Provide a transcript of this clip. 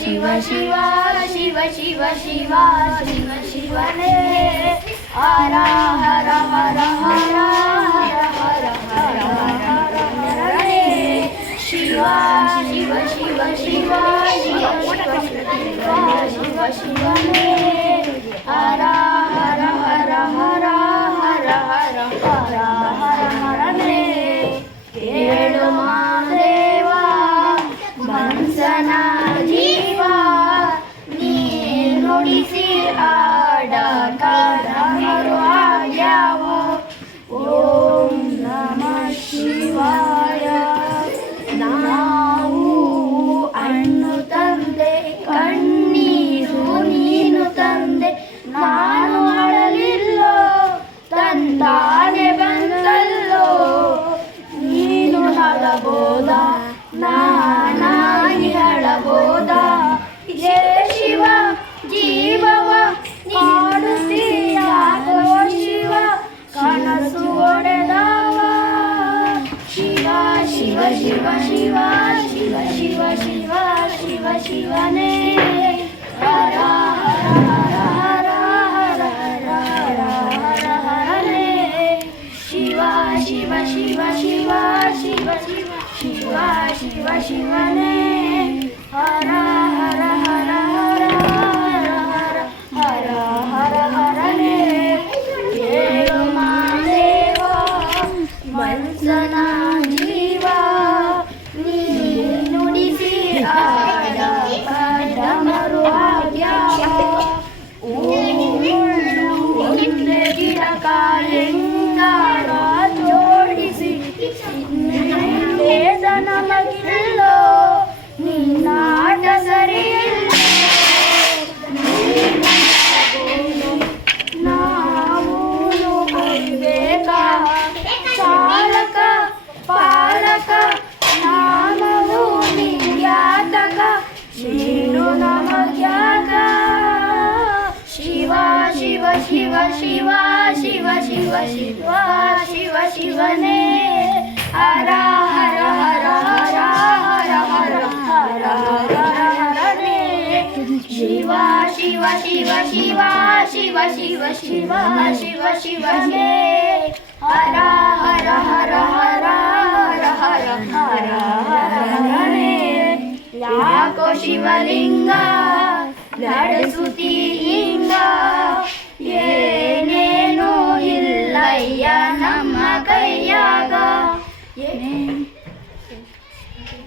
ಶಿವ ಶಿವ ಶಿವ ಶಿವ ಶಿವ ಶಿವ ಶಿವನೇ ಹರ ಹರ ಹರ ಹರ ಹರ ಹರ ಹರ ಹರ ಹರೇ ಶಿವ ಶಿವ ಶಿವ ಶಿವ ಶಿವ ಶಿವನೇ ಹರ ಹರ ಹರ ಹರ ಹರ ಹರ ಹರ ಹರ ಹರನೇ ಹೇಳು ಮಾದೇವ ಮನ್ಸನ ಜೀವ ನೀ ನುಡಿಸಿ ಆಡ ಕಾರಮರು ಆಗ್ಯಾವು ಓಂ ನಮಃ ಶಿವಾಯ ನಾವು ಹಣ್ಣು ತಂದೆ ಕಣ್ಣೀರು ನೀನು ತಂದೆ ನಾನು ಅಳಲಿಲ್ಲೋ ತಂದಾನೆ ಬಂದಲ್ಲೋ ನೀನು ಅಳಬೋದ ನಾನಾಗಿ ಅಳಬೋದ ಹೇ ಶಿವ ಜೀವವ ಮಾಡುತ್ತೀಯಾಗೋ ಶಿವ ಕನಸು ಒಡೆದವ ಶಿವ ಶಿವ ಶಿವ ಶಿವ ಶಿವ ಶಿವ ಶಿವ ಶಿವ ಶಿವನೇ ಹರ ಹರ ಹರ ಹರ ಹರ ಹರ ಹರ ಹರನೇ ಶಿವ ಶಿವ ಶಿವ ಶಿವ ಶಿವ ಶಿವ ಶಿವ ಶಿವ ಶಿವನೇ ಹರ ಹರ ಹರ ಹರ ಹರ ಹರ ಹರ ಹರ ಹರನೇ ಹೇಳು ಮಾದೇವ ಮನ್ಸನ ಜೀವ ನೀ ನುಡಿಸಿ ಆಡ ಕಡಮರು ಆಗ್ಯಾವ ಒಂದೇ ಗಿಡಕ ಹೆಂಗಾರ ಜೋಡಿಸಿ ನಮಗಿಲ್ಲೋ ನಿನ್ನಾಟ ಸರಿಯಿಲ್ಲ ನಾವು ಬೇಕಾ ಚಾಲಕ ಪಾಲಕ ನಾಮವು ನಿಯಾತಕ ನೀನು ನಮಗ್ಯಾಗ ಶಿವ ಶಿವ ಶಿವ ಶಿವ ಶಿವ ಶಿವ ಶಿವ ಶಿವ ಶಿವನೇ ಹರ ಹರ ಹರ ಹರ ಹರ ಹರ ಹರ ಹರ ಹರನೇ ಶಿವ ಶಿವ ಶಿವ ಶಿವ ಶಿವ ಶಿವ ಶಿವ ಶಿವ ಶಿವನೇ ಹರ ಹರ ಹರ ಹರ ಹರ ಹರ ಹರ ಹರ ಹರನೇ ಯಾಕೋ ಶಿವಲಿಂಗ ನಡೆಸುತ್ತೀ ಹಿಂಗ